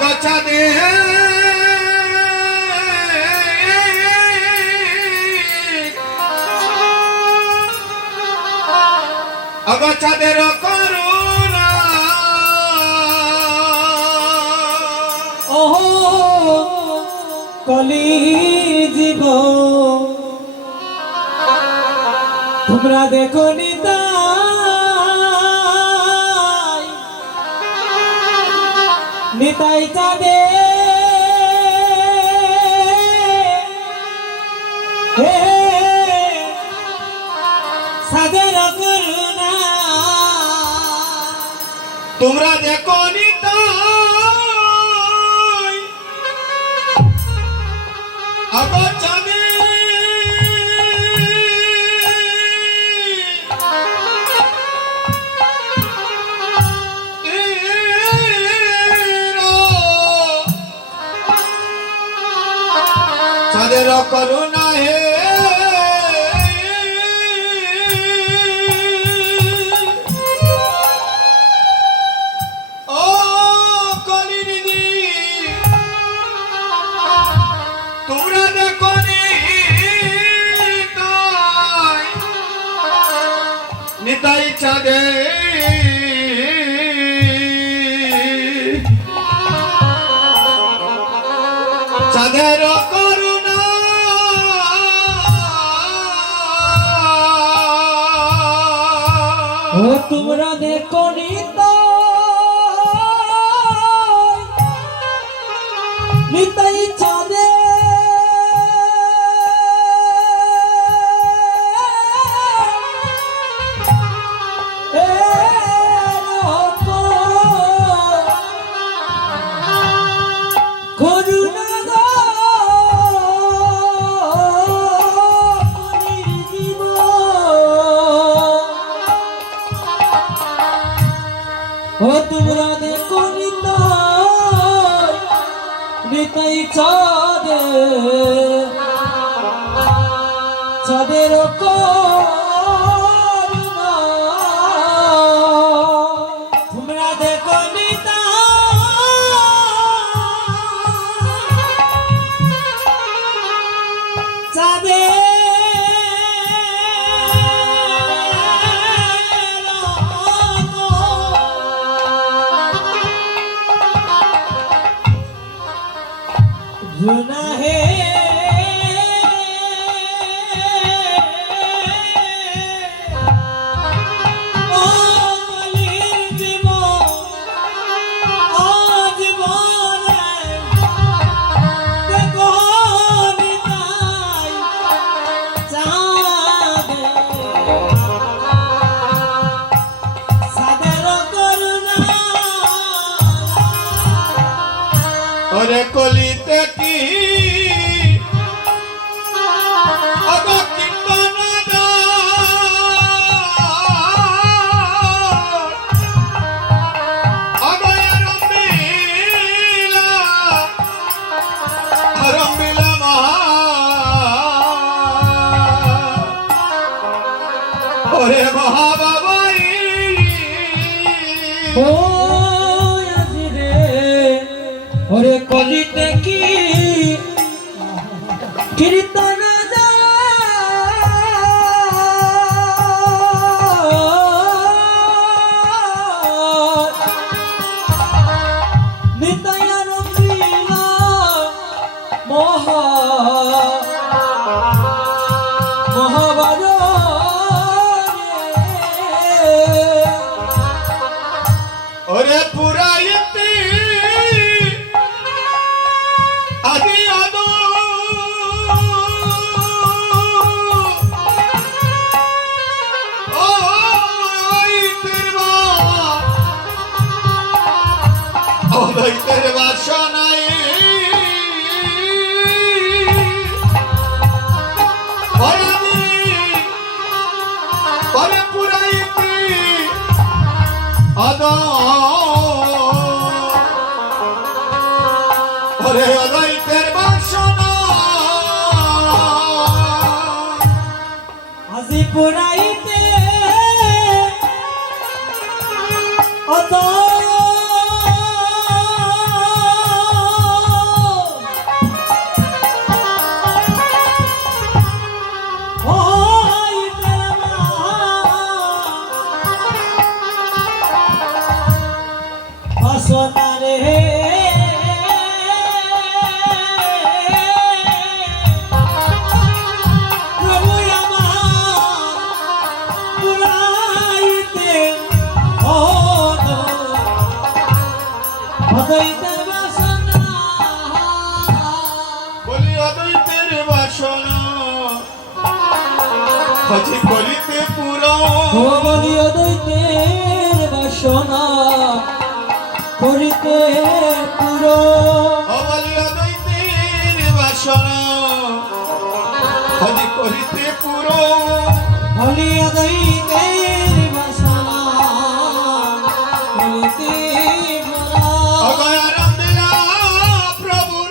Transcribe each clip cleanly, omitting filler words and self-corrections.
অগচাঁদে অগচাঁদের করুণা ওহ কলি জীব তোমরা দেখো নিতাই চাঁদে সাদের করুণা তোমরা দেখো নিতাই অগচাঁদে চাঁদের করুণা হে ও কলিনিধি তোমরা দেখো নিতাই চাঁদে চাঁদের করুণা ও তোমরা দেখো নিতাই চাঁদে ও তোমরা দেখো নিতাই চাঁদে চাঁদের করুণা তোমরা দেখো চাঁদে जुना है ओ कलीर जीवो आज बोले देखो निताई चाँदे सादर करुणा और कलिते की ওরে মহাবাবাই ও আজিরে ওরে কলিতে কি কীর্তন নিতায়ার মিলা মহাবার ওরে পুরাইতে আদি আদো ওই তেরবা ওই তেরবা শোনাই ওরে পুরাইতে আদো ওরে অদৈতের বাসনা আজি পুরাইতে অত বাসনা রে প্রভু আমার পুরাইতে অদ্বৈতের বাসনা বলি অদ্বৈতের বাসনা হজি করিতে পুরো ও বলি অদ্বৈতের বাসনা করিতে পুরো বলি অদ্বৈতের বাসনা হজি করিতে পুরো বলি অদ্বৈতের বাসনা করিতে পুরো অগয়ারাম দিলা প্রভুর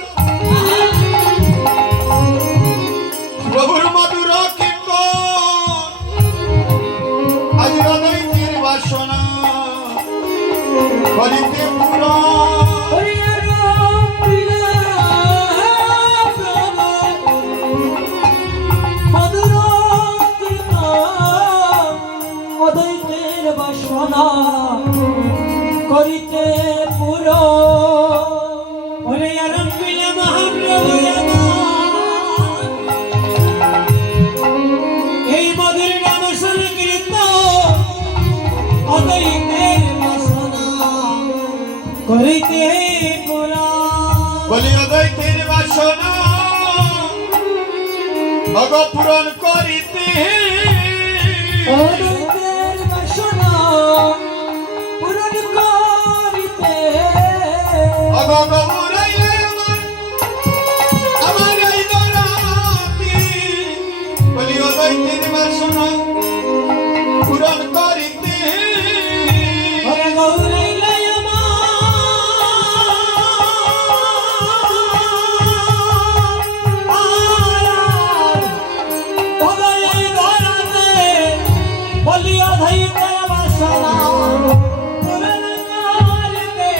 প্রভুর মধুর কীর্তন আজ অদ্বৈতের বাসনা করিতে পুরো অদ্বৈতের বাসনা করিতে পুরো ওরে আরম্ভিলে মহাপ্রভু এই মধুর নাম সংকীর্তন অদ্বৈতের বাসনা করিতে পুরো বলি অদ্বৈতের বাসনা ভগ পূরণ করিতে অদ্বৈতের বাসনা পূরণ করিতে অগ গৌরাইলে আমার এই দরাতি বলি অদ্বৈতের বাসনা পূরণ করিতে ওরে গৌরাইলে বলি অদ্বৈতের বাসনা পূরণ করিতে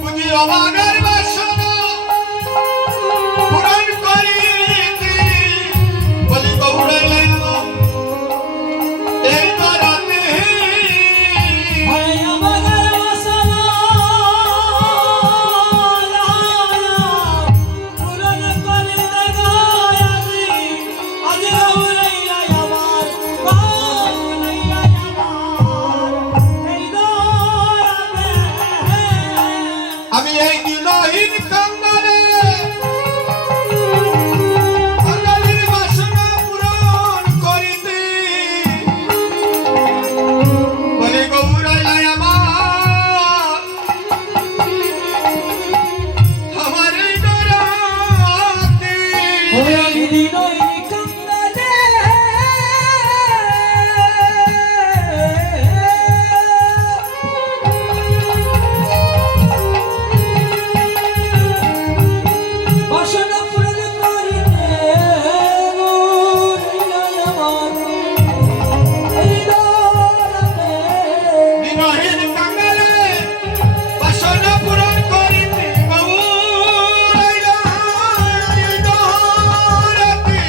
বুঝি অবাগের বাসনা পূরণ করিতে বলি গৌরাইলে এই দরাতি ওরে আমাদের বাসনা পূরণ করিতে গায়াদি আজ গৌরাইলে আমার গৌরাইলে আমার এই দয়াতে আমি এই দিনহীন কাঙ্গালে অর্গালির বাসনা পূরণ করিতে বলে গৌরাইলাই আমার এই দরাতে ওরে দিনই কাঙ্গালে বাসনা পূরণ করিতে গৌরাইলে আমার এই দয়াতে দিনহীন কাঙ্গালে বাসনা পূরণ করিতে গৌরাইলাই দরাতে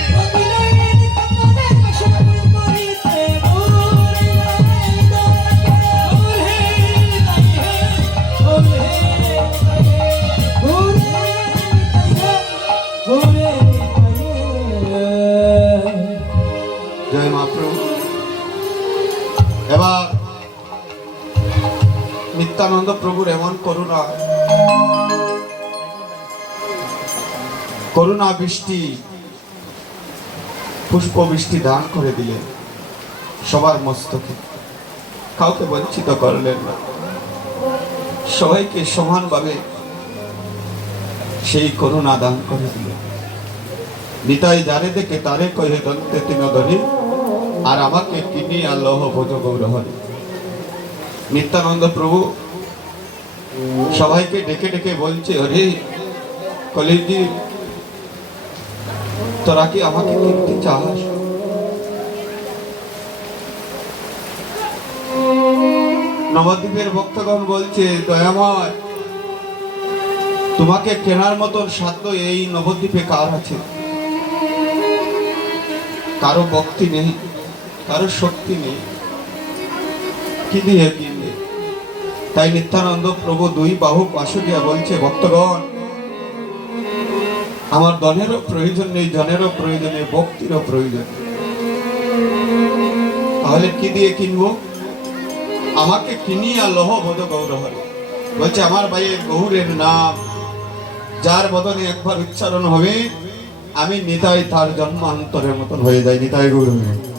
জয় মহাপ্রভু। এবার নিত্যানন্দ প্রভুর এমন করুণা বৃষ্টি পুষ্প বৃষ্টি দান করে দিলেন সবার মস্তকে, কাউকে বঞ্চিত করলেন না, সবাইকে সমানভাবে সেই করুণা দান করে দিলেন। নিতাই যারে দেখে তারে কহে দন্তে তৃণধরি, আর আমাকে কিনি আল্লাহ ভোজ গৌরহরি। নিত্যানন্দ প্রভু সবাইকে ডেকে ডেকে বলছে, অরে কলিজি তোরা কি আমাকে কিনতে চাস? নবদ্বীপের ভক্তগণ বলছে, দয়াময় তোমাকে কেনার মতন সাধ্য এই নবদ্বীপে কার আছে? কারো ভক্তি নেই, কারো শক্তি নেই, কি দিয়ে কিনবে? তাই নিত্যানন্দ প্রভু দুই বাহু পাশে দিয়া বলছে, ভক্তগণ, আমার ধনেরও প্রয়োজন নেই, জনেরও প্রয়োজন নেই, ভক্তিরও প্রয়োজন নেই। তাহলে কি দিয়ে কিনবো? আমাকে কিনিয়া লহ বোধ গৌর হরে। বলছে আমার ভাইয়ের গৌরের নাম যার বদনে একবার উচ্চারণ হবে, আমি নিতাই তার জন্মান্তরের মতন হয়ে যাই। নিতাই গৌর হরে।